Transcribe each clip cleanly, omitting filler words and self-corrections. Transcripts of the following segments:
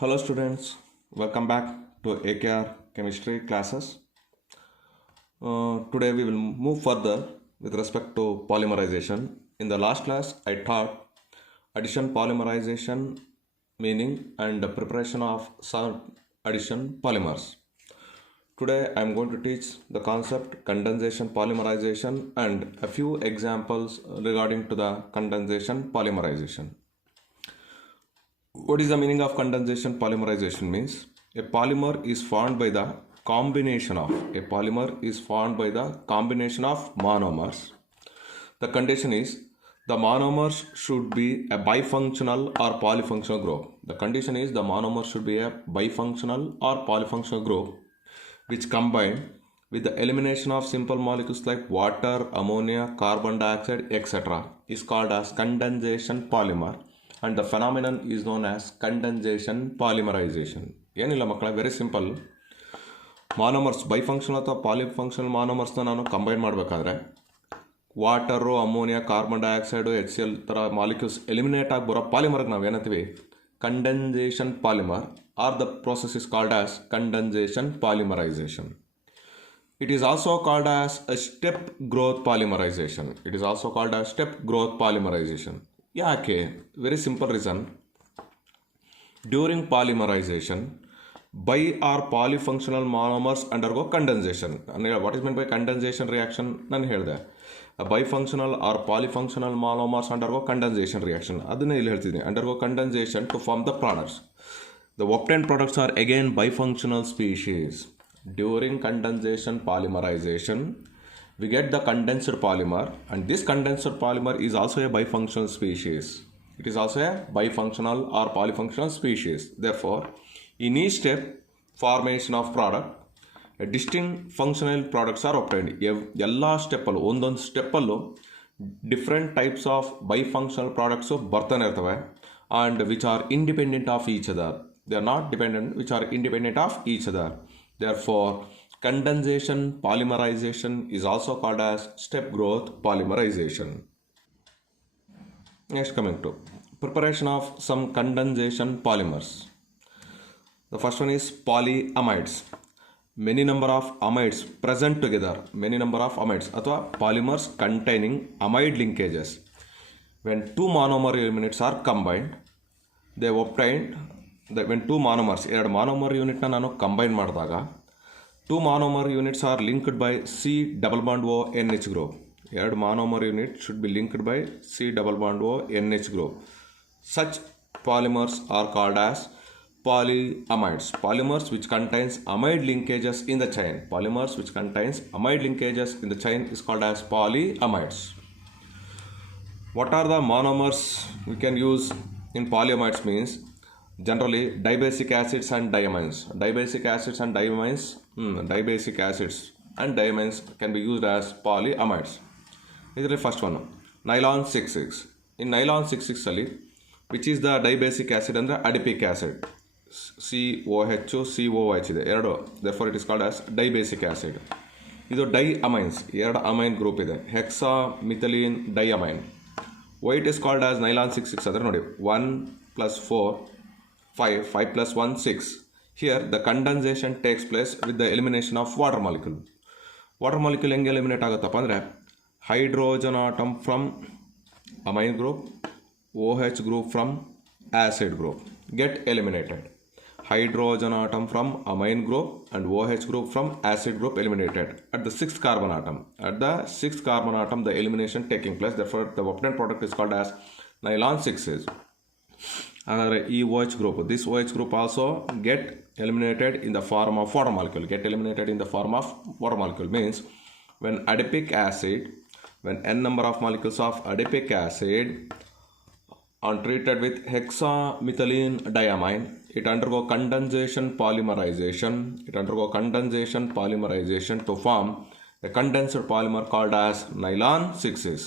Hello students, welcome back to AKR chemistry classes. Today we will move further with respect to polymerization. In the last class I taught addition polymerization meaning and the preparation of some addition polymers. Today I am going to teach the concept condensation polymerization and a few examples regarding to the condensation polymerization. What is the meaning of condensation polymerization means? A polymer is formed by the combination of monomers. The condition is the monomers should be a bifunctional or polyfunctional group. The condition is the monomer should be a bifunctional or polyfunctional group which combine with the elimination of simple molecules like water, ammonia, carbon dioxide, etc. is called as condensation polymer. And the phenomenon is known as condensation polymerization. ಏನಿಲ್ಲ ಮಕ್ಕಳ, very simple. ಮಾನೋಮರ್ಸ್ ಬೈಫಂಕ್ಷನಲ್ ಅಥವಾ ಪಾಲಿಫಂಕ್ಷನಲ್ ಮಾನೋಮರ್ಸ್ನ ನಾನು combine ಮಾಡಬೇಕಾದ್ರೆ water, ammonia, carbon dioxide, HCl ಥರ molecules eliminate ಆಗಿ ಬರೋ ಪಾಲಿಮರ್ಗೆ ನಾವು ಏನಂತೀವಿ? Condensation polymer are the process is called as condensation polymerization. It is also called as a step growth polymerization. ಯಾಕೆ? Very simple reason. During polymerization bi or polyfunctional monomers undergo condensation. What is mean by condensation reaction ನಾನು ಹೇಳಿದೆ. Bifunctional or polyfunctional monomers undergo condensation reaction, ಅದನ್ನೇ ಇಲ್ಲಿ ಹೇಳ್ತಿದ್ದೀನಿ. Undergo condensation to form the products. The obtained products are again bifunctional species. During condensation polymerization we get the condensed polymer, and this condensed polymer is also a bifunctional species. It is also a bifunctional or polyfunctional species. Therefore, in each step formation of product, a distinct functional products are obtained. ಎಲ್ಲ ಸ್ಟೆಪ್ಪಲ್ಲೂ ಒಂದೊಂದು ಸ್ಟೆಪ್ಪಲ್ಲೂ different types of bifunctional products ಬರ್ತಾನೆ ಇರ್ತವೆ, and which are independent of each other. They are not dependent, which are independent of each other. Therefore, condensation polymerization is also called as step growth polymerization. Next, coming to preparation of some condensation polymers. The first one is polyamides. Many number of amides present together. ಅಥವಾ polymers containing amide linkages. When two monomer units are combined, they obtained when two monomers, ಎರಡು monomer unitನ ನಾನು combine ಮಾಡಿದಾಗ two monomer units are linked by C double bond O NH group. ಎರಡು monomer unit should be linked by C double bond O NH group. Such polymers are called as polyamides. Polymers which contains amide linkages in the chain. Is called as polyamides. What are the monomers we can use in polyamides means? Generally dibasic acids and diamines. Dibasic acids and diamines can be used as polyamides. This is the first one, nylon 6,6. In nylon 6,6 ಅಲ್ಲಿ which is the dibasic acid ಅಂದರೆ adipic acid, COH COH ಇದೆ ಎರಡು, therefore it is called as dibasic acid. ಇದು diamines, ಎರಡು amine group ಇದೆ, hexa methylene diamine. Why it is called as nylon 6,6 ಅಂದರೆ ನೋಡಿ, 1 plus 4 5 plus 1 6. Here the condensation takes place with the elimination of water molecule. Water molecule ಹೆಂಗೆ eliminate ಆಗುತ್ತಪ್ಪ ಅಂದರೆ hydrogen atom from amine group, OH group from acid group get eliminated. Hydrogen atom from amine group and OH group from acid group eliminated at the sixth carbon atom. The elimination taking place, therefore the obtained product is called as nylon 6,6. Another OH group, this OH group also get eliminated in the form of water molecule. Means when n number of molecules of adipic acid are treated with hexamethylene diamine, it undergo condensation polymerization to form a condensed polymer called as nylon 6,6.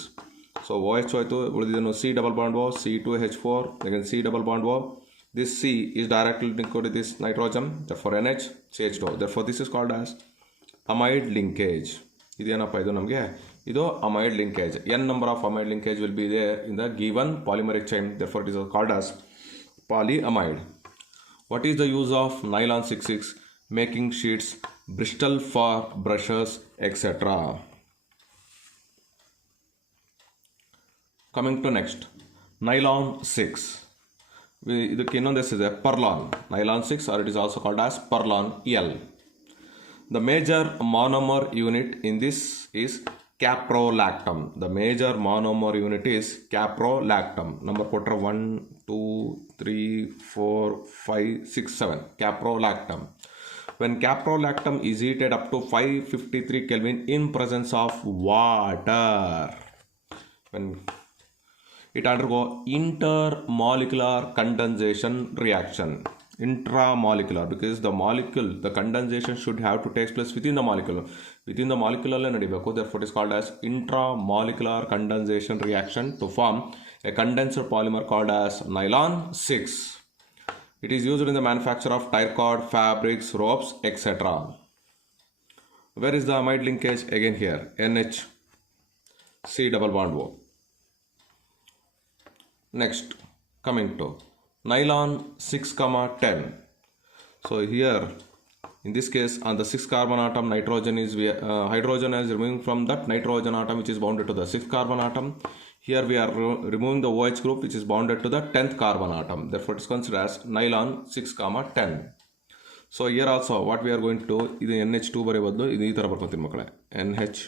So OH ಹೋಯಿತು, ಉಳಿದಿದ್ದನ್ನು C double bond O, C2H4, again C double bond O. This C is directly linked to this nitrogen, therefore NH, CH2. Therefore this is called as amide linkage. ಇದೇನಪ್ಪ ಇದು ನಮಗೆ? ಇದು amide linkage. N number of amide linkage will be there in the given polymeric chain, therefore it is called as polyamide. What is the use of nylon 66? Making sheets, Bristol for brushes, etc. Coming to next, nylon 6. ಇದಕ್ಕೆ ಇನ್ನೊಂದು ಹೆಸರಿದೆ Perlon. Nylon 6 or it is also called as Perlon L. The major monomer unit in this is caprolactam. The major monomer unit is caprolactam. Number ಕೊಟ್ಟರೆ 1, 2, 3, 4, 5, 6, 7. Caprolactam. When caprolactam is heated up to 553 Kelvin in presence of water, when it undergo intermolecular condensation reaction. Intramolecular, because the condensation should have to take place within the molecule. Within the molecule alle nadibeku, therefore it is called as intramolecular condensation reaction to form a condensed polymer called as nylon 6. It is used in the manufacture of tire cord, fabrics, ropes, etc. Where is the amide linkage? Again here, NH C double bond O. Next, coming to nylon 6, 10. So here, in this case, on the 6th carbon atom, hydrogen is removing from that nitrogen atom which is bounded to the 6th carbon atom. Here we are removing the OH group which is bounded to the 10th carbon atom. Therefore, it is considered as nylon 6, 10. So here also, what we are going to do, ಇದು NH2 ಬರೆಯಬಹುದು, ಇದು ಈ ಥರ ಬರ್ಕೊತೀನಿ ಮಕ್ಕಳೇ, NH.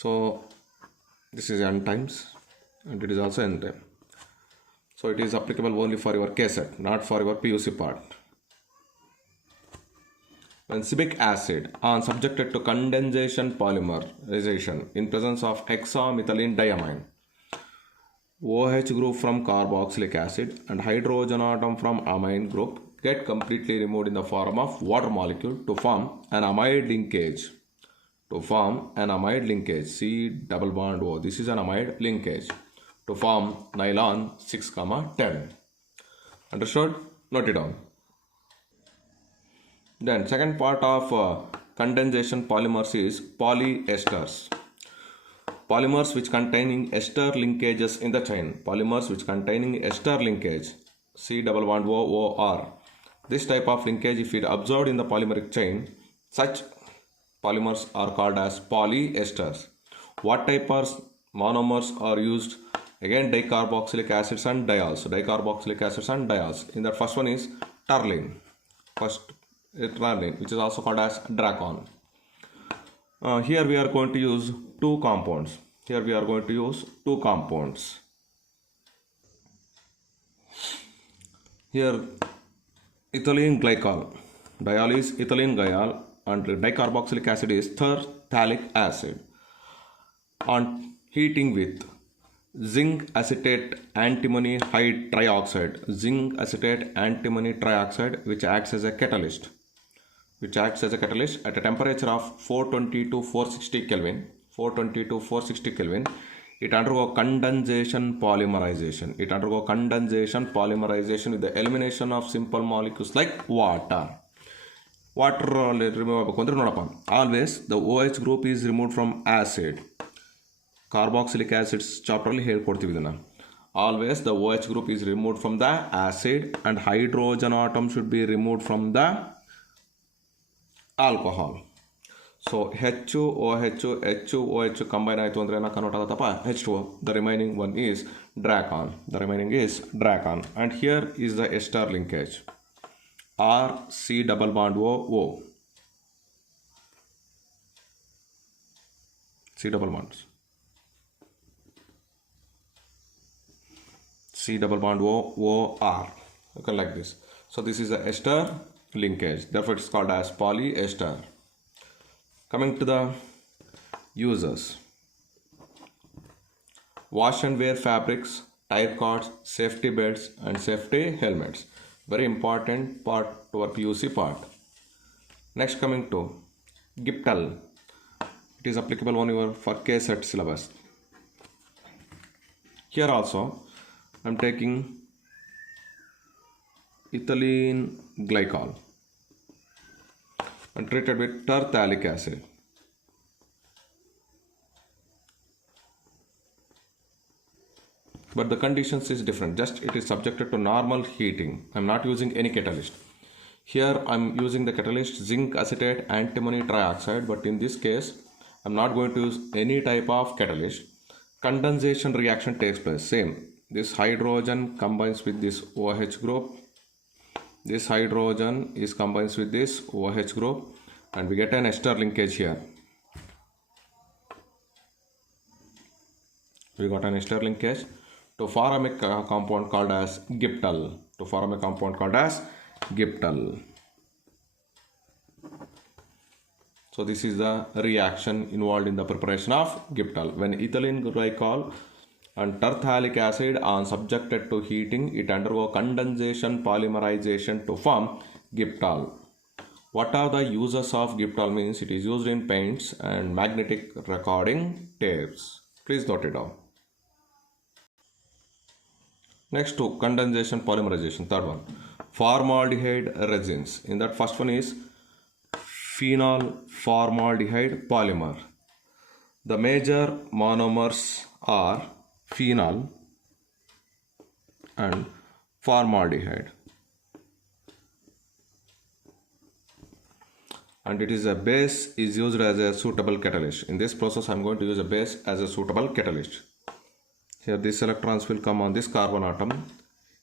So this is N times. And it is also N time. So it is applicable only for your KSET, not for your PUC part. When citric acid are subjected to condensation polymerization in presence of hexamethylene diamine, OH group from carboxylic acid and hydrogen atom from amine group get completely removed in the form of water molecule to form an amide linkage. C double bond O. This is an amide linkage to form nylon 6, 10. Understood? Note it down. Then second part of condensation polymers is polyesters. Polymers which containing ester linkages in the chain. Polymers which containing ester linkage. C double bond O, O, R. This type of linkage, if it observed in the polymeric chain, such polymers are called as polyesters. What type of monomers are used? Again, dicarboxylic acids and diols. In that first one is terline. Which is also called as Dracon. Here we are going to use two compounds. Here, ethylene glycol. Diol is ethylene glycol and dicarboxylic acid is terphthalic acid. On heating with zinc acetate antimony trioxide, which acts as a catalyst at a temperature of 420 to 460 Kelvin. It undergo condensation polymerization. With the elimination of simple molecules like water. Always the OH group is removed from acid. Carboxylic acids chapter ಅಲ್ಲಿ ಹೇಳ್ಕೊಡ್ತೀವಿ ಇದನ್ನ. Always the OH group is removed from the acid and hydrogen atom should be removed from the alcohol. So HOH combine ಆಯಿತು ಅಂದರೆ ಏನ convert ಆಗುತ್ತಪ್ಪ H2O. The remaining one is Dracon. And here is the ester linkage. R C double bond O O. C double bonds. C double bond O O R. Okay, like this. So this is the ester linkage. Therefore, it's called as polyester. Coming to the uses. Wash and wear fabrics, tire cords, safety belts, and safety helmets. Very important part to our PUC part. Next, coming to Giptal. It is applicable only for KSET syllabus. Here also, I am taking ethylene glycol and treated with terphthalic acid. but the conditions is different. Just it is subjected to normal heating. I'm not using any catalyst. Here I'm using the catalyst zinc acetate antimony trioxide, but in this case I'm not going to use any type of catalyst. Condensation reaction takes place. Same. This hydrogen combines with this OH group. This hydrogen is combines with this OH group, and we get an ester linkage here. We got an ester linkage to form a compound called as Giptal. To form a compound called as Giptal. So this is the reaction involved in the preparation of Giptal. When ethylene glycol and terphthalic acid are subjected to heating, it undergo condensation polymerization to form Giptal. What are the uses of Giptal? Means it is used in paints and magnetic recording tapes. Please note it down. Next to condensation polymerization, third one, formaldehyde resins. In that first one is phenol formaldehyde polymer. The major monomers are phenol and formaldehyde, and it is a base is used as a suitable catalyst. In this process I am going to use a base as a suitable catalyst. Here these electrons will come on this carbon atom.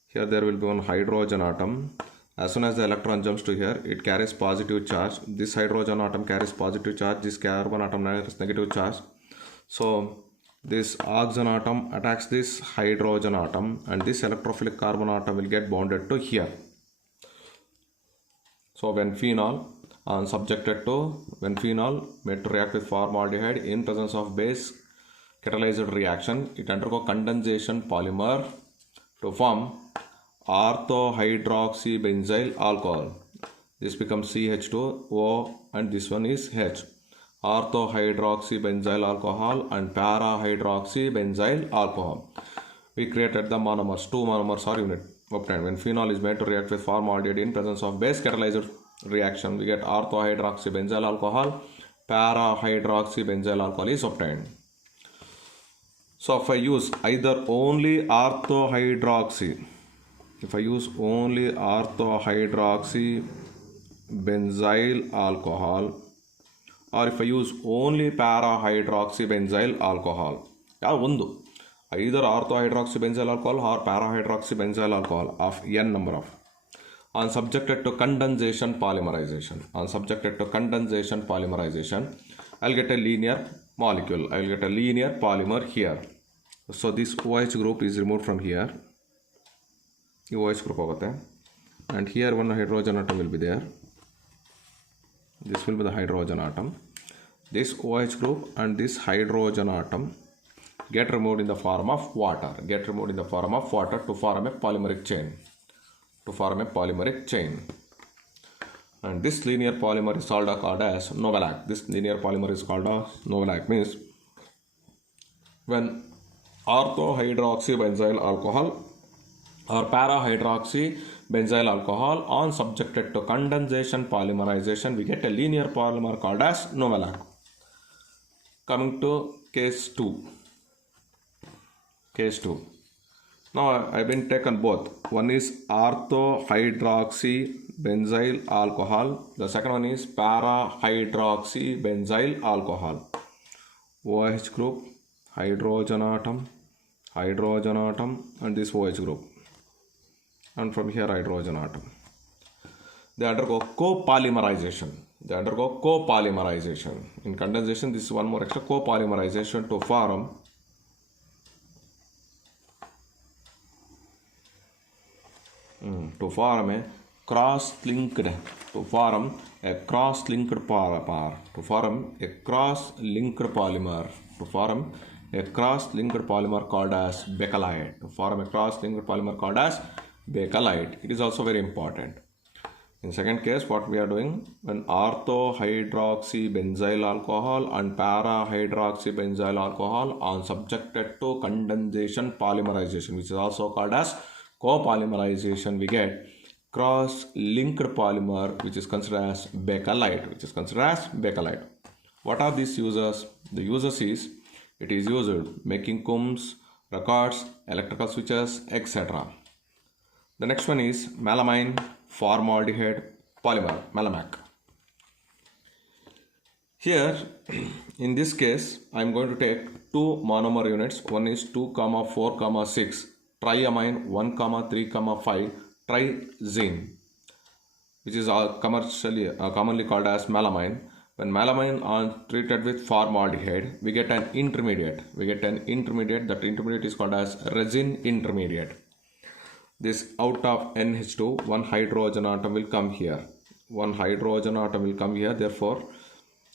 Here there will be one hydrogen atom. As soon as the electron jumps to here, it carries positive charge. This hydrogen atom carries positive charge. This carbon atom carries negative charge. So this oxygen atom attacks this hydrogen atom, and this electrophilic carbon atom will get bonded to here. So when phenol made to react with formaldehyde in presence of base catalyzed reaction, it undergo condensation polymer to form orthohydroxybenzyl alcohol. This becomes CH2O and this one is H. Orthohydroxybenzyl alcohol and parahydroxybenzyl alcohol. We created the monomers. Two monomers are unit obtained. When phenol is made to react with formaldehyde in presence of base catalyzed reaction, we get orthohydroxybenzyl alcohol. Parahydroxybenzyl alcohol is obtained. So if I use either only orthohydroxy, benzyl alcohol, or if I use only parahydroxybenzyl alcohol, either orthohydroxybenzyl alcohol or parahydroxybenzyl alcohol of n number of, on subjected to condensation polymerization, I'll get a linear molecule. I'll get a linear polymer here. So this OH group is removed from here. OH group hoಗುತ್ತೆ, and here one hydrogen atom will be there. This will be the hydrogen atom. This OH group and this hydrogen atom get removed in the form of water. To form a polymeric chain. And this linear polymer is called as Novalac. Means when orthohydroxybenzyl alcohol or parahydroxybenzyl alcohol on subjected to condensation polymerization, we get a linear polymer called as Novalac. Coming to case 2. Now I've been taken both. One is orthohydroxybenzyl alcohol. The second one is parahydroxybenzyl alcohol. OH group, hydrogen atom, and this OH group. And from here hydrogen atom. They undergo copolymerization. In condensation, this is one more extra copolymerization to form a cross-linked polymer called as bakelite. It is also very important. In second case, what we are doing, when orthohydroxybenzyl alcohol and parahydroxybenzyl alcohol are subjected to condensation polymerization, which is also called as copolymerization, we get cross-linked polymer, which is considered as bakelite. What are these uses? The uses is, it is used making combs, records, electrical switches, etc. The next one is melamine formaldehyde polymer, Melamac. Here, in this case, I am going to take two monomer units. One is 2, 4, 6, triamine 1, 3, 5, trizene, which is commonly called as melamine. When melamine are treated with formaldehyde, we get an intermediate. That intermediate is called as resin intermediate. This out of NH2, one hydrogen atom will come here. Therefore,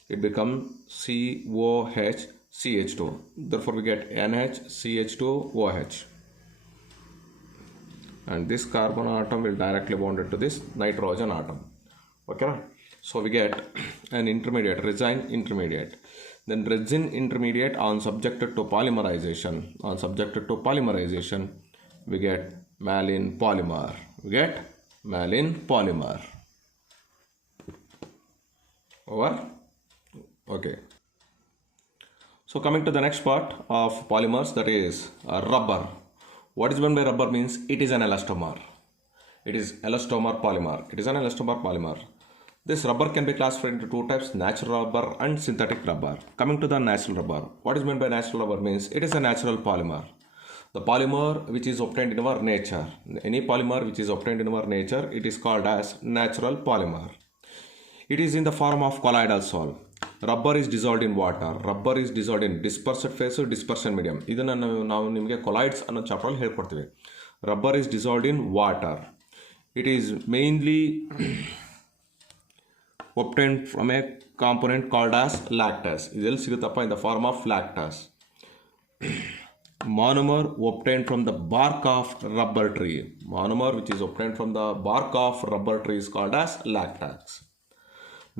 it becomes COH CH2. Therefore, we get NHCH2OH. And this carbon atom will directly bond it to this nitrogen atom. Okay. So we get an intermediate, resin intermediate. Then resin intermediate on subjected to polymerization. We get malin polymer. Over. Okay. So coming to the next part of polymers, that is rubber. What is meant by rubber means it is an elastomer. It is elastomer polymer. This rubber can be classified into two types, natural rubber and synthetic rubber. Coming to the natural rubber. What is meant by natural rubber means it is a natural polymer. The polymer which is obtained in our nature. Any polymer which is obtained in our nature, it is called as natural polymer. It is in the form of colloidal sol. Rubber is dissolved in water. Rubber is dissolved in dispersed phase, dispersion medium. ಇದನ್ನು ನಾವು ನಿಮಗೆ colloids ಅನ್ನೋ chapter ಅಲ್ಲಿ ಹೇಳ್ಕೊಡ್ತೀವಿ. Rubber is dissolved in water. It is mainly obtained from a component called as lactase. ಇದೆಲ್ಲಿ ಸಿಗುತ್ತಪ್ಪ? in the form of lactase. Monomer obtained from the bark of rubber tree. Monomer which is obtained from the bark of rubber tree is called as lactase.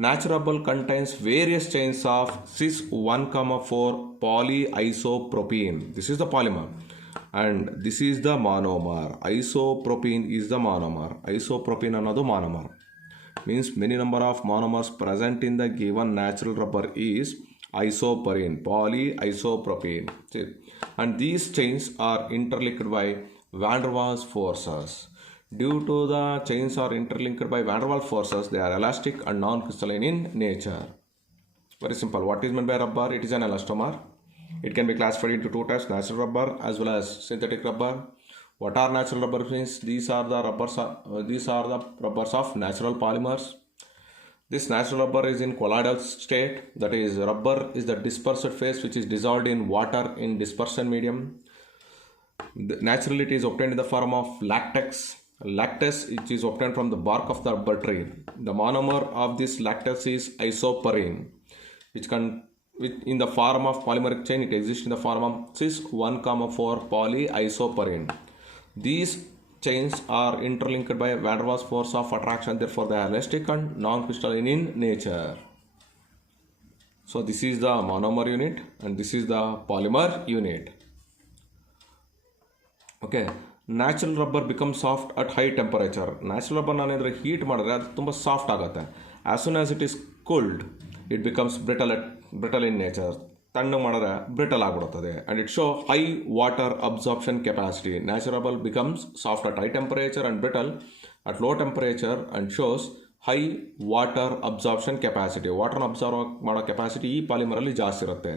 Natural rubber contains various chains of cis 1,4 polyisopropene. This is the polymer and this is the monomer. Isopropene is the monomer. Isopropene another monomer. Means many number of monomers present in the given natural rubber is isoprene, polyisopropene. And these chains are interlinked by van der Waals forces. Due to the chains are interlinked by van der Waals forces, they are elastic and non-crystalline in nature. Very simple. What is meant by rubber? It is an elastomer. It can be classified into two types, natural rubber as well as synthetic rubber. What are natural rubber means? These are the rubbers of natural polymers. This natural rubber is in colloidal state. That is, rubber is the dispersed phase which is dissolved in water in dispersion medium. Naturally, it is obtained in the form of lactase. Lactase, which is obtained from the bark of the rubber tree. The monomer of this lactase is isoprene, which in the form of polymeric chain, it exists in the form of cis 1,4 polyisoprene. These chains are interlinked by van der Waals force of attraction, therefore they are elastic and non-crystalline in nature. So this is the monomer unit and this is the polymer unit. Okay. Natural rubber becomes soft at high temperature. Natural rubber ನಾನೇನಾದ್ರೆ heat ಮಾಡಿದ್ರೆ ಅದು ತುಂಬ soft ಆಗುತ್ತೆ. As soon as it is cooled, it becomes brittle in nature. ತಣ್ಣಗೆ ಮಾಡಿದ್ರೆ brittle ಆಗಿಬಿಡುತ್ತದೆ. And it shows high water absorption capacity. Natural rubber becomes soft at high temperature and brittle at low temperature and shows high water absorption capacity. ವಾಟರ್ನ absorb ಮಾಡೋ capacity ಈ ಪಾಲಿಮರಲ್ಲಿ ಜಾಸ್ತಿ ಇರುತ್ತೆ.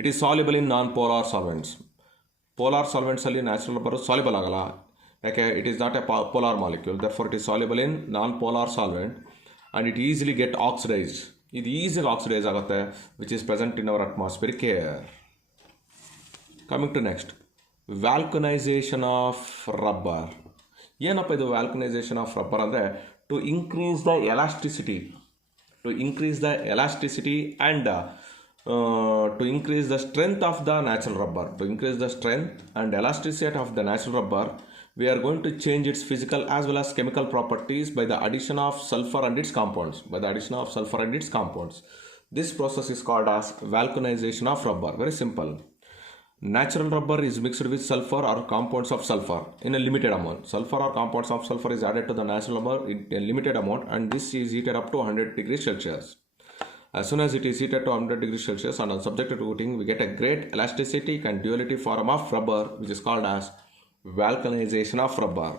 It is soluble in non-polar solvents. Polar solvents ಅಲ್ಲಿ natural rubber soluble ಆಗಲ್ಲ, ಯಾಕೆ? It is not A polar molecule, therefore it is soluble in non-polar solvent and it easily get oxidized. ಇದು ಈಸಿಯಾಗಿ ಆಕ್ಸಿಡೈಸ್ ಆಗುತ್ತೆ, which is present in our atmospheric air. Coming to next, vulcanization of rubber. ಏನಪ್ಪ ಇದು vulcanization of rubber ಅಂದರೆ to increase the elasticity and to increase the strength of the natural rubber. To increase the strength and elasticity of the natural rubber, we are going to change its physical as well as chemical properties by the addition of sulfur and its compounds. This process is called as vulcanization of rubber. Very simple. Natural rubber is mixed with sulfur or compounds of sulfur in a limited amount. Sulfur or compounds of sulfur is added to the natural rubber in a limited amount and this is heated up to 100 degrees Celsius. As soon as it is heated to 100 degrees Celsius and subjected to heating, we get a great elasticity and duality form of rubber, which is called as vulcanization of rubber.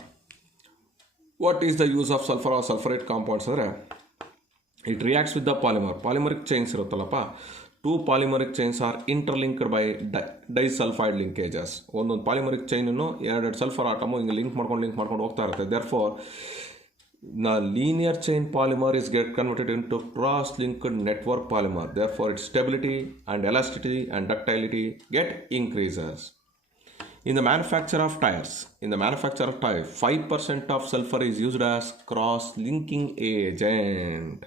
What is the use of sulfur or sulfurate compounds? It reacts with the polymer. Polymeric chains ಇರುತ್ತಲ್ಲಪ್ಪ, two polymeric chains are interlinked by disulfide linkages. ಒಂದೊಂದು polymeric ಚೈನನ್ನು ಎರಡು sulphur atom ಹಿಂಗೆ link ಮಾಡ್ಕೊಂಡು ಹೋಗ್ತಾ ಇರುತ್ತೆ. Therefore, the linear chain polymer is get converted into cross-linked network polymer. Therefore, its stability and elasticity and ductility get increases. In the manufacture of tires, 5% of sulfur is used as cross-linking agent.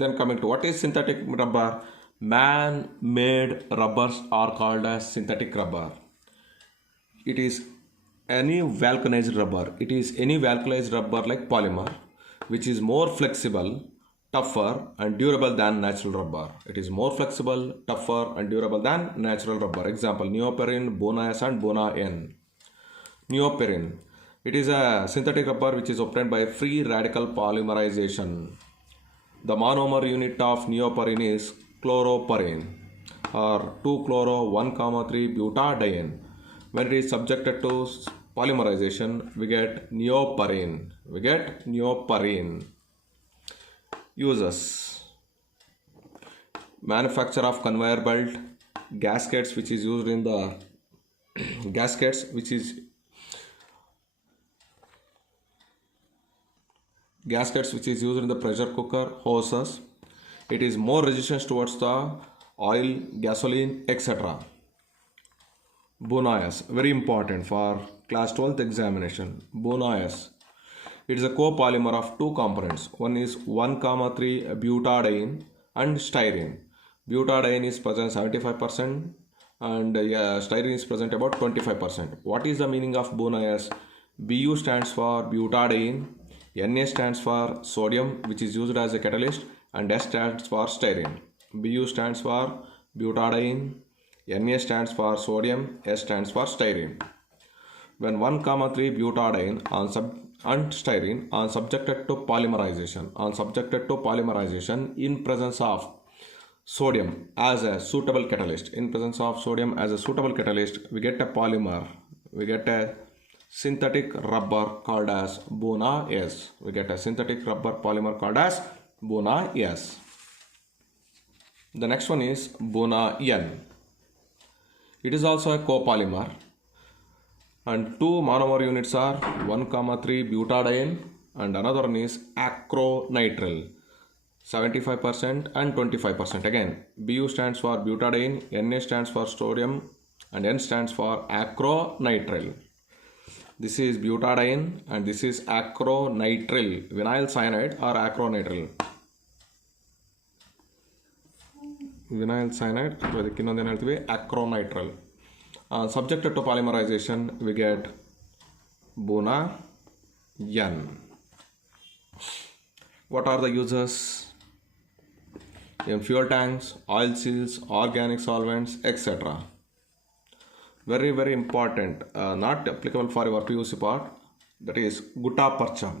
Then coming to what is synthetic rubber? Man-made rubbers are called as synthetic rubber. It is any vulcanized rubber. It is any vulcanized rubber like polymer, which is more flexible, tougher and durable than natural rubber. It is more flexible, tougher and durable than natural rubber. Example, neoprene, Bona-S and Bona-N. Neoprene. It is a synthetic rubber which is obtained by free radical polymerization. The monomer unit of neoprene is chloroprene or 2-chloro-1,3-butadiene. When it is subjected to polymerization, we get neoprene. Uses: manufacture of conveyor belt, gaskets which is used in the pressure cooker, hoses. It is more resistant towards the oil, gasoline, etc. Bona-S, very important for class 12th examination. Bona-S. It is a copolymer of two components. One is 1,3-butadiene and styrene. Butadiene is present 75% and styrene is present about 25%. What is the meaning of Bona-S? Bu stands for butadiene, Na stands for sodium, which is used as a catalyst, and S stands for styrene. Bu stands for butadiene, Na stands for sodium, S stands for styrene. When 1,3-butadiene and styrene are subjected to polymerization in presence of sodium as a suitable catalyst. We get a polymer. We get a synthetic rubber called as Bona-S. The next one is Bona-N. It is also a copolymer, and two monomer units are 1,3-butadiene and another one is acronitril, 75% and 25%. Again, Bu stands for butadiene, Na stands for sodium and N stands for acronitril. This is butadiene and this is acronitril, vinyl cyanide or acronitril. Vinyl cyanide, acronitril. Subjected to polymerization, we get Bona-N. What are the uses? In fuel tanks, oil seals, organic solvents, etc. Very, very important. Not applicable for your PUC part. That is gutta percha.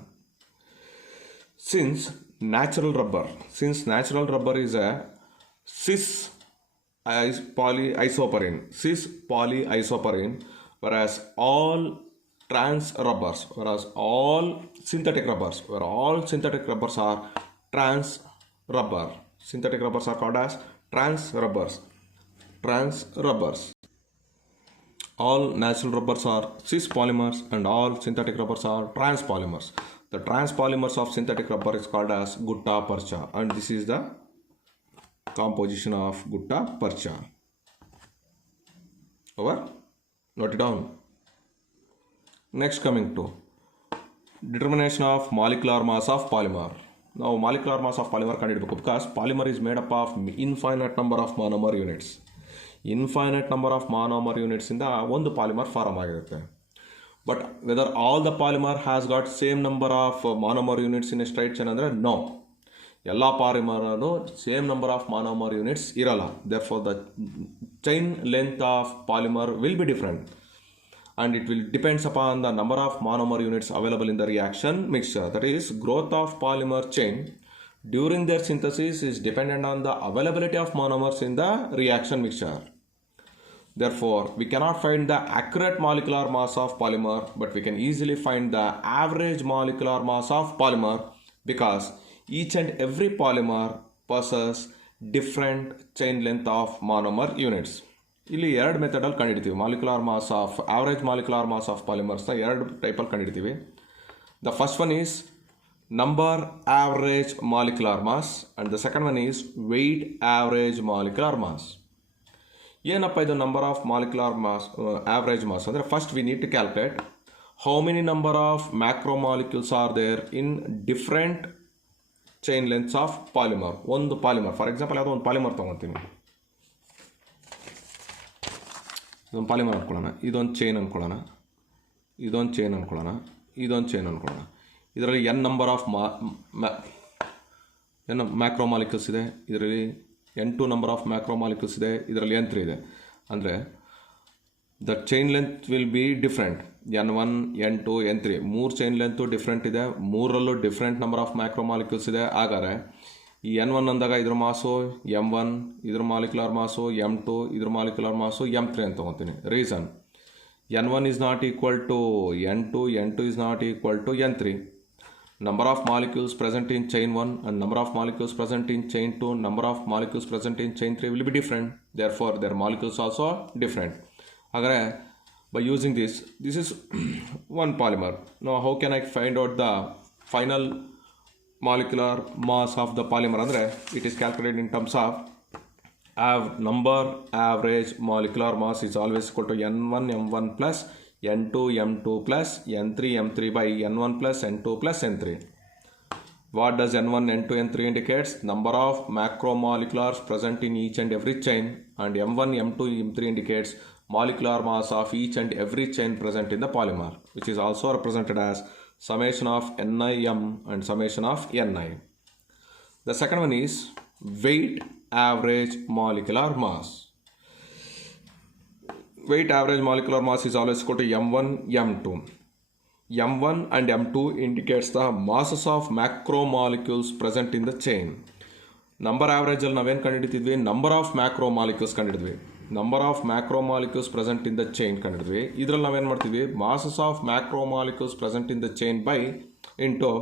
Since natural rubber is a cis polyisoprene, whereas all synthetic rubbers are trans rubber. Synthetic rubbers are called as trans rubbers. All natural rubbers are cis polymers and all synthetic rubbers are trans polymers. The trans polymers of synthetic rubber is called as gutta percha, and this is the composition of gutta percha. Over? Note it down. Next, coming to determination of molecular mass of polymer. Now, molecular mass of polymer ಕಂಡುಹಿಡಿಯಬೇಕು, because polymer is made up of infinite number of monomer units. Infinite number of monomer units ಇಂದ ಒಂದು polymer form ಆಗಿರುತ್ತೆ. But whether all the polymer has got same number of monomer units in a straight chain ಅಂದ್ರೆ no. ಎಲ್ಲ ಪಾಲಿಮರಲ್ಲೂ same number of monomer units ಇರಲ್ಲ. Therefore, the chain length of polymer will be different, and it will depends upon the number of monomer units available in the reaction mixture. That is, growth of polymer chain during their synthesis is dependent on the availability of monomers in the reaction mixture. Therefore, we cannot find the accurate molecular mass of polymer, but we can easily find the average molecular mass of polymer because each and every polymer possesses different chain length of monomer units. ಇಲ್ಲಿ ಎರಡು ಮೆಥಡಲ್ಲಿ ಕಂಡುಹಿಡ್ತೀವಿ. Molecular mass of average molecular mass of ಪಾಲಿಮರ್ಸ್ನ ಎರಡು ಟೈಪಲ್ಲಿ ಕಂಡುಹಿಡ್ತೀವಿ. The first one is number average molecular mass and the second one is weight average molecular mass. ಏನಪ್ಪ ಇದು number of molecular mass average mass ಅಂದರೆ first we need to calculate how many number of macromolecules are there in different chain lengths of polymer. ಒಂದು polymer for example ಯಾವುದೋ ಒಂದು polymer ತೊಗೊತೀನಿ, ಇದೊಂದು polymer ಅಂದ್ಕೊಳ್ಳೋಣ, ಇದೊಂದು chain ಅಂದ್ಕೊಳ್ಳೋಣ, ಇದೊಂದು chain ಅಂದ್ಕೊಳ್ಳೋಣ, ಇದೊಂದು chain ಅಂದ್ಕೊಳ್ಳೋಣ. ಇದರಲ್ಲಿ N number of ಮ್ಯಾಕ್ರೋಮಾಲಿಕ್ಯೂಲ್ಸ್ ಇದೆ, ಇದರಲ್ಲಿ N2 ನಂಬರ್ ಆಫ್ ಮ್ಯಾಕ್ರೋಮಾಲಿಕ್ಯೂಲ್ಸ್ ಇದೆ, ಇದರಲ್ಲಿ N3 ಇದೆ. ಅಂದರೆ the chain length will be different. N1 N2 N3 ಮೂರು ಚೈನ್ ಲೆಂತು ಡಿಫ್ರೆಂಟ್ ಇದೆ, ಮೂರಲ್ಲೂ ಡಿಫ್ರೆಂಟ್ ನಂಬರ್ ಆಫ್ ಮ್ಯಾಕ್ರೋಮಾಲಿಕ್ಯೂಲ್ಸ್ ಇದೆ. ಹಾಗಾದರೆ ಈ N1 ಅಂದಾಗ ಇದ್ರ ಮಾಸು M1, ಇದ್ರ ಮಾಲಿಕ್ಯುಲರ್ ಮಾಸು M2, ಇದ್ರ ಮಾಲಿಕ್ಯುಲರ್ ಮಾಸು M3 ಅಂತ ತೊಗೊತೀನಿ. Reason N1 is not equal to N2, N2 is not equal to N3. Number of molecules present in chain 1 and number of molecules present in chain 2, number of molecules present in chain 3 will be different. Therefore, their molecules also different. Agare, by using this is one polymer. Now, how can I find out the final molecular mass of the polymer? Andre, it is calculated in terms of number average molecular mass is always equal to N1 M1 plus N2 M2 plus N3 M3 by N1 plus N2 plus N3. What does N1, N2, N3 indicates? Number of macromoleculars present in each and every chain, and M1, M2, M3 indicates molecular mass of each and every chain present in the polymer, which is also represented as summation of NIM and summation of Ni. The second one is weight average molecular mass. Weight average molecular mass is always equal to M1, M2. M1 and M2 indicates the masses of macromolecules present in the chain. Number average ಅಲ್ಲಿ ನಾವೇನು ಕಂಡುಹಿಡಿತಿದ್ವಿ, number of macromolecules ಕಂಡುಹಿಡಿದ್ವಿ. Number of macromolecules present in the chain ಕಂಡುಹಿಡಿದ್ವಿ. ಇದರಲ್ಲಿ ನಾವೇನು ಮಾಡ್ತಿದ್ವಿ, masses of macromolecules present in the chain by into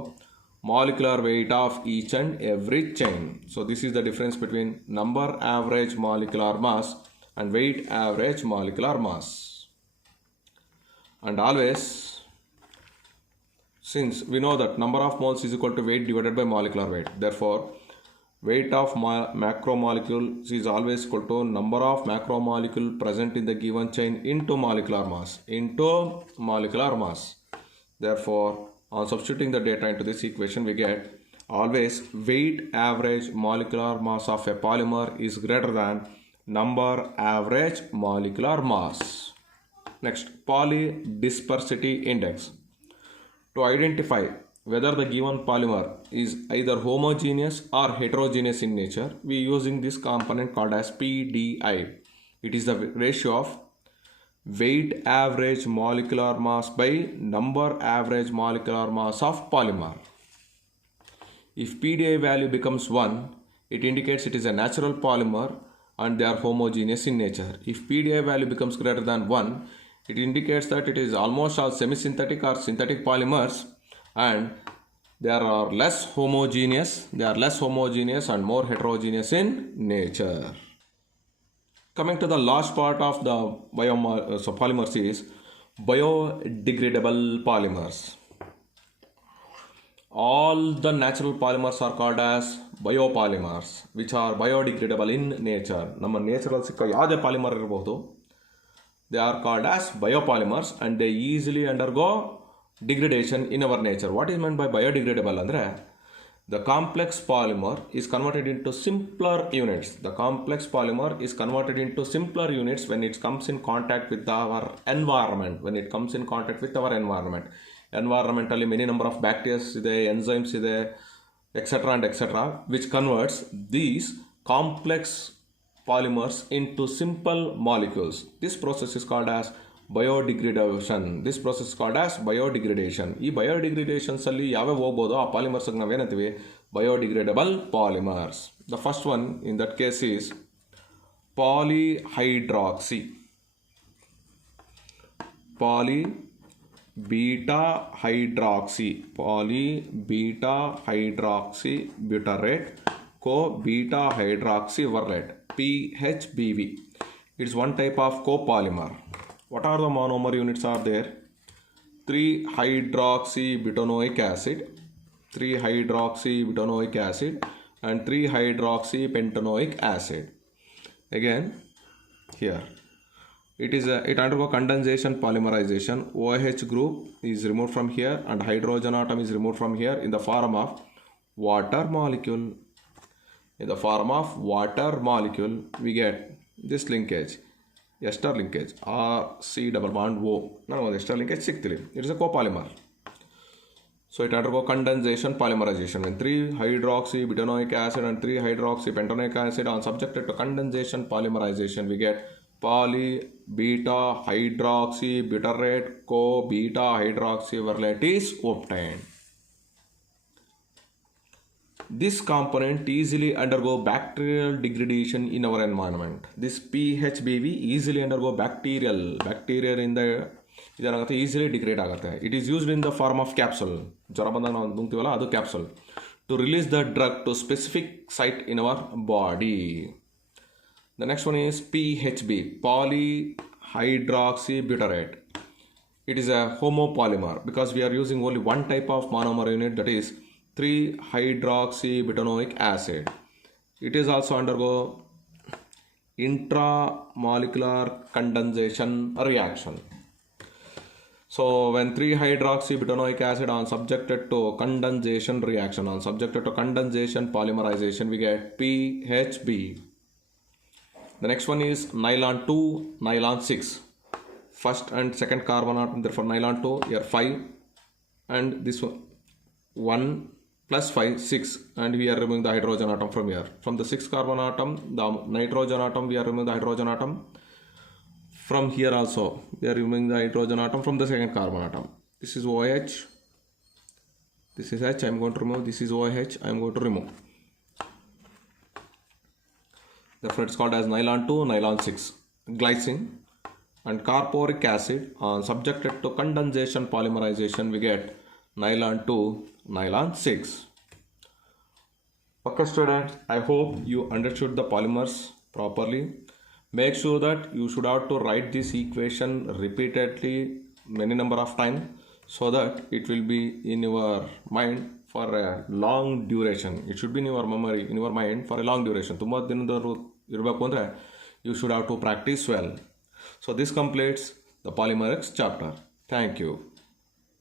molecular weight of each and every chain. So this is the difference between number average molecular mass and weight average molecular mass. And always, since we know that number of moles is equal to weight divided by molecular weight, therefore weight of macromolecule is always equal to number of macromolecule present in the given chain into molecular mass, Therefore, on substituting the data into this equation, we get always weight average molecular mass of a polymer is greater than number average molecular mass. Next, polydispersity index. To identify whether the given polymer is either homogeneous or heterogeneous in nature, we are using this component called as PDI. It is the ratio of weight average molecular mass by number average molecular mass of polymer. If PDI value becomes 1, it indicates it is a natural polymer and they are homogeneous in nature. If PDI value becomes greater than 1, it indicates that it is almost all semi-synthetic or synthetic polymers and they are less homogeneous and more heterogeneous in nature. Coming to the last part of the polymers is biodegradable polymers. All the natural polymers are called as biopolymers, which are biodegradable in nature. ನಮ್ಮ ನೇಚರಲ್ಲಿ ಸಿಕ್ಕ ಯಾವುದೇ polymer ಇರಬಹುದು, they are called as biopolymers and they easily undergo degradation in our nature. What is meant by biodegradable ಅಂದರೆ the complex polymer is converted into simpler units. The complex polymer is converted into simpler units when it comes in contact with our environment. Environmentally many number of bacteria ಇದೆ, enzymes ಇದೆ, etc. and etc. which converts these complex polymers into simple molecules. This process is called as biodegradation. ಈ biodegradation ಅಲ್ಲಿ ಯಾವ್ಯಾವ ಹೋಗ್ಬೋದು ಆ ಪಾಲಿಮರ್ಸ್ಗೆ ನಾವೇನಂತೀವಿ, biodegradable polymers. The first one in that case is polyhydroxy. Poly-beta hydroxy butyrate co-beta hydroxyurate PHBV. It's one type of copolymer. What are the monomer units are there? 3-hydroxybutanoic acid, 3-hydroxybutanoic acid and 3-hydroxypentanoic acid. Again here it undergo condensation polymerization. OH group is removed from here and hydrogen atom is removed from here in the form of water molecule. In the form of water molecule we get this linkage, ester linkage, C double bond O. Now the ester linkage sickly. It is a copolymer. So it undergo condensation polymerization. When 3-hydroxybutanoic acid and 3-hydroxypentanoic acid are subjected to condensation polymerization, we get poly-beta hydroxybutyrate co-beta hydroxyurate is obtained. This component easily undergo bacterial degradation in our environment. This PHBV easily undergo bacteria in the ಇದೇನಾಗುತ್ತೆ easily degrade ಆಗುತ್ತೆ. It is used in the form of capsule. ಜ್ವರ ಬಂದಾಗ ನಾವು ನುಂಗ್ತೀವಲ್ಲ ಅದು capsule to release the drug to specific site in our body. The next one is PHB polyhydroxybutyrate. It is a homopolymer because we are using only one type of monomer unit, that is 3-hydroxybutanoic acid. It is also undergo intramolecular condensation reaction. So when 3-hydroxybutanoic acid are subjected to condensation reaction, polymerization, we get PHB. The next one is nylon 2, nylon 6. First and second carbon atom, therefore nylon 2, here 5 and this one 1 plus 5, 6, and we are removing the hydrogen atom from here. From the 6th carbon atom, the nitrogen atom, we are removing the hydrogen atom. From here also we are removing the hydrogen atom from the second carbon atom. This is OH, this is H, I am going to remove, this is OH, I am going to remove. Therefore it's called as nylon 2, nylon 6. Glycine and carporic acid are subjected to condensation polymerization, we get nylon 2, nylon 6. Okay students, I hope you understood the polymers properly. Make sure that you should have to write this equation repeatedly many number of times so that it will be in your mind for a long duration. It should be in your memory, in your mind for a long duration. ತುಂಬ ದಿನದವರೆಗೂ ಇರಬೇಕು ಅಂದರೆ you should have to practice well. So this completes the polymerics chapter. Thank you.